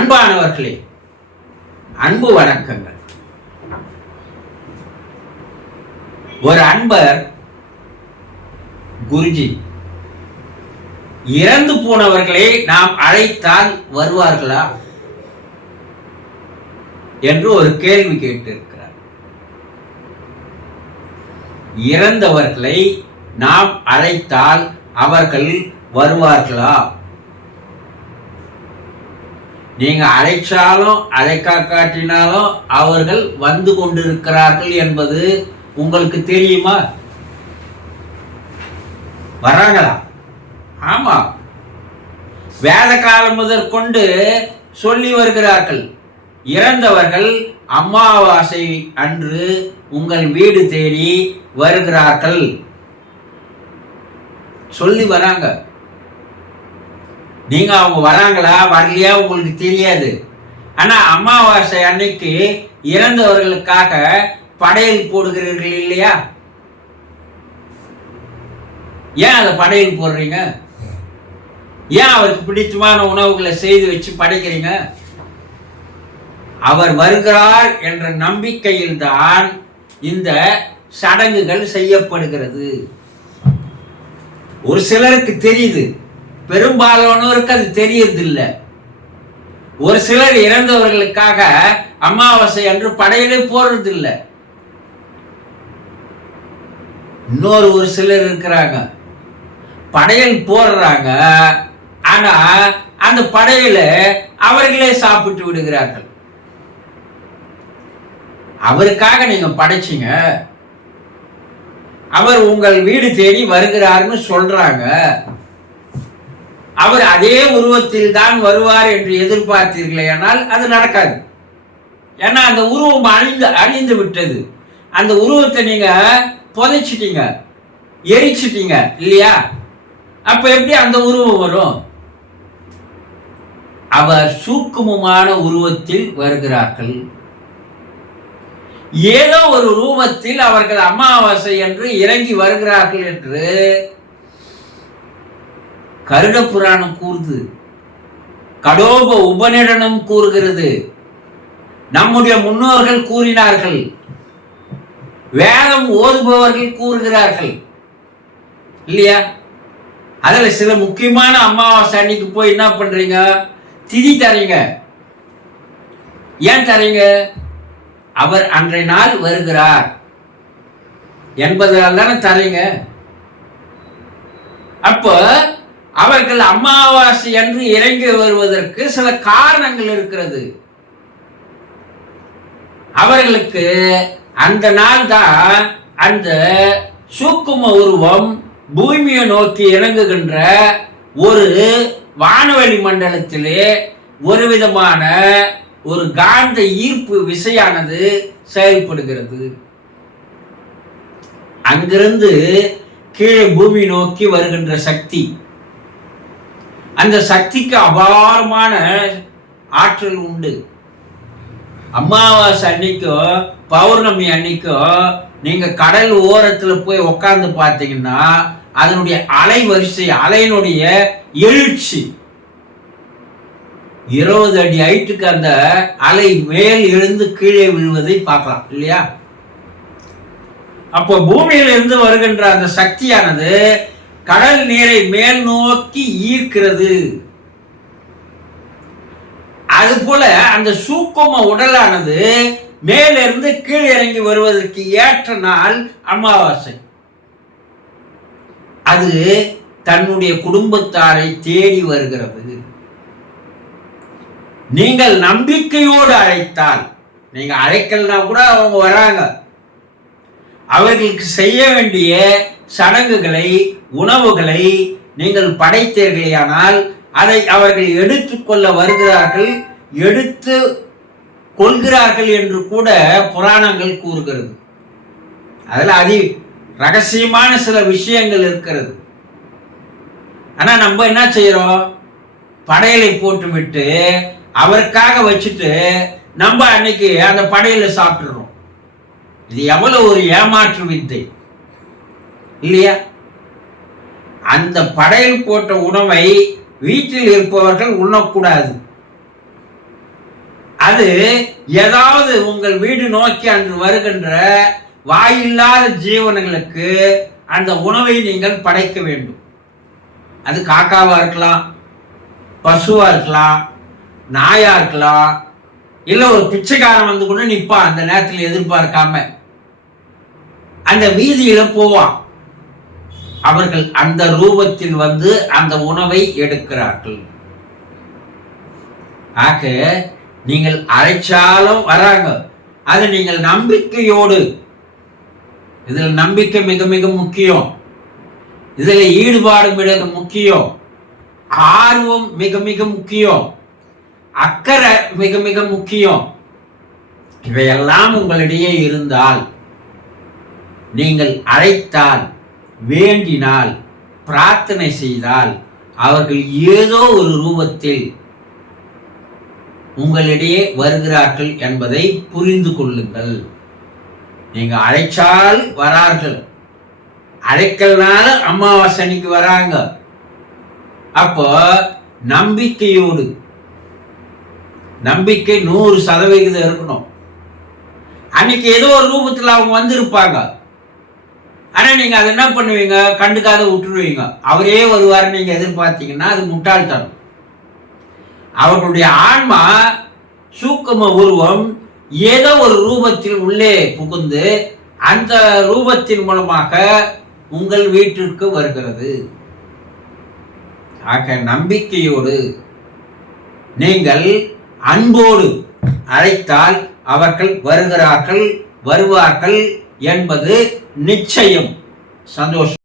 அன்பானவர்களே அன்பு வணக்கங்கள். ஒரு அன்பர் குருஜி இறந்து போனவர்களை நாம் அழைத்தால் வருவார்களா என்று ஒரு கேள்வி கேட்டிருக்கிறார். இறந்தவர்களை நாம் அழைத்தால் அவர்கள் வருவார்களா? நீங்கள் அழைச்சாலும் அழைக்கா காட்டினாலும் அவர்கள் வந்து கொண்டிருக்கிறார்கள் என்பது உங்களுக்கு தெரியுமா? வராங்களா? ஆமா. வேத காலம் முதற்கொண்டு சொல்லி வருகிறார்கள் இறந்தவர்கள் அமாவாசை அன்று உங்கள் வீடு தேடி வருகிறார்கள். சொல்லி வராங்க. நீங்கள் அவங்க வராங்களா வரலையா உங்களுக்கு தெரியாது. ஆனால் அமாவாசை அன்னைக்கு இறந்தவர்களுக்காக படையல் போடுகிறீர்கள் இல்லையா? ஏன் அதை படையல் போடுறீங்க? ஏன் அவருக்கு பிடித்தமான உணவுகளை செய்து வச்சு படைக்கிறீங்க? அவர் வருகிறார் என்ற நம்பிக்கையில்தான் இந்த சடங்குகள் செய்யப்படுகிறது. ஒரு சிலருக்கு தெரியுது. பெரும்பாலானோருக்கு அது தெரியறதில்லை. ஒரு சிலர் இறந்தவர்களுக்காக அமாவாசை அன்று படையிலே போறதில்லை. இன்னொரு ஒரு சிலர் இருக்கிறாங்க. படையல் போடுறாங்க. ஆனா அந்த படையில அவர்களே சாப்பிட்டு விடுகிறார்கள். அவருக்காக நீங்க படைச்சீங்க. அவர் உங்கள் வீடு தேடி வருகிறார்னு சொல்றாங்க. அவர் அதே உருவத்தில் தான் வருவார் என்று எதிர்பார்த்தீர்களே ஆனால் அது நடக்காது. ஏன்னா அந்த உருவம் அழிந்து அழிந்து விட்டது. அந்த உருவத்தை நீங்க புதைச்சிட்டீங்க எரிச்சிட்டீங்க இல்லையா? அப்ப எப்படி அந்த உருவம் வரும்? அவர் சூக்குமமான உருவத்தில் வருகிறார்கள். ஏதோ ஒரு ரூபத்தில் அவர்கள் அமாவாசை என்று இறங்கி வருகிறார்கள் என்று கருட புராணம் கூறுது. கடோப உபநிடனம் கூறுகிறது. நம்முடைய முன்னோர்கள் கூறினார்கள். வேதம் ஓதுபவர்கள் கூறுகிறார்கள். இல்லையா? அதில் சில முக்கியமான அமாவாசை அன்னைக்கு போய் என்ன பண்றீங்க? திதி தரீங்க. ஏன் தரீங்க? அவர் அன்றைய நாள் வருகிறார். என்பதால் தானே தரீங்க. அப்போ அவர்கள் அமாவாசை அன்று இறங்கி வருவதற்கு சில காரணங்கள் இருக்கிறது. அவர்களுக்கு அந்த நாள் தான் அந்த சூக்கும உருவம் பூமியை நோக்கி இறங்குகின்ற ஒரு வானவெளி மண்டலத்திலே ஒரு விதமான ஒரு காந்த ஈர்ப்பு விசையானது செயல்படுகிறது. அங்கிருந்து கீழே பூமி நோக்கி வருகின்ற சக்தி அந்த சக்திக்கு அபாரமான ஆற்றல் உண்டு. அமாவாசை அன்னைக்கும் பௌர்ணமி அன்னைக்கும் நீங்க கடல் ஓரத்துல போய் உட்கார்ந்து பார்த்தீங்கன்னா அதனுடைய அலை வரிசை அலையினுடைய எழுச்சி. இருபது அடி ஹைட்டுக்கு அந்த அலை மேல் எழுந்து கீழே விழுவதை பார்க்கலாம் இல்லையா? அப்போ பூமியிலிருந்து வருகின்ற அந்த சக்தியானது கடல் நீரை மேல் நோக்கி ஈர்க்கிறது. அது போல அந்த சூக்கம உடலானது மேலிருந்து கீழ் இறங்கி வருவதற்கு ஏற்ற நாள் அமாவாசை. அது தன்னுடைய குடும்பத்தாரை தேடி வருகிறது. நீங்கள் நம்பிக்கையோடு அழைத்தால் நீங்க அழைக்கலனா கூட அவங்க வராங்க. அவர்களுக்கு செய்ய வேண்டிய சடங்குகளை உணவுகளை நீங்கள் படைத்தீர்களேயானால் அதை அவர்கள் எடுத்துக்கொள்ள வருகிறார்கள் எடுத்து கொள்கிறார்கள் என்று கூட புராணங்கள் கூறுகிறது. அதில் அதி ரகசியமான சில விஷயங்கள் இருக்கிறது. ஆனால் நம்ம என்ன செய்கிறோம் படையலை போட்டுவிட்டு அவருக்காக வச்சுட்டு நம்ம அன்னைக்கு அந்த படையலை சாப்பிட்றோம் இது எவ்வளவு ஒரு ஏமாற்று வித்தை? இல்லையா? அந்த படையல் போட்ட உணவை வீட்டில் இருப்பவர்கள் உண்ணக்கூடாது. அது ஏதாவது உங்கள் வீடு நோக்கி அன்று வருகின்ற வாயில்லாத ஜீவனங்களுக்கு அந்த உணவை நீங்கள் படைக்க வேண்டும். அது காக்காவாக இருக்கலாம் பசுவாக இருக்கலாம் நாயாக இருக்கலாம் இல்லை ஒரு பிச்சைக்காரன் வந்து கூட நிற்பா அந்த நேரத்தில் எதிர்பார்க்காம. அந்த வீதியில போவான். அவர்கள் அந்த ரூபத்தில் வந்து அந்த உணவை எடுக்கிறார்கள். ஆக நீங்கள் அழைச்சாலும் வராங்க. அது நீங்கள் நம்பிக்கையோடு. இதில் நம்பிக்கை மிக மிக முக்கியம். இதில் ஈடுபாடு மிக முக்கியம். ஆர்வம் மிக மிக முக்கியம். அக்கறை மிக மிக முக்கியம். இவையெல்லாம் உங்களிடையே இருந்தால் நீங்கள் அழைத்தால் வேண்டினால் பிரார்த்தனை செய்தால் அவர்கள் ஏதோ ஒரு ரூபத்தில் உங்களிடையே வருகிறார்கள் என்பதை புரிந்து கொள்ளுங்கள். நீங்கள் அழைச்சால் வரார்கள். அழைக்கலனால அமாவாசை அன்னைக்கு வராங்க. அப்போ நம்பிக்கையோடு நம்பிக்கை நூறு சதவிகிதம் இருக்கணும். அன்னைக்கு ஏதோ ஒரு ரூபத்தில் அவங்க வந்திருப்பாங்க. ஆனால் நீங்கள் அதை என்ன பண்ணுவீங்க? கண்டுக்காத விட்டுருவீங்க அவரே வருவார் நீங்கள் எதிர்பார்த்தீங்கன்னா அது முட்டாள்தனம். அவர்களுடைய ஆன்மா சூக்கம உருவம் ஏதோ ஒரு ரூபத்தில் உள்ளே புகுந்து அந்த ரூபத்தின் மூலமாக உங்கள் வீட்டிற்கு வருகிறது. ஆக நம்பிக்கையோடு நீங்கள் அன்போடு அழைத்தால் அவர்கள் வருகிறார்கள் வருவார்கள் என்பது நிச்சயம். சந்தோஷம்.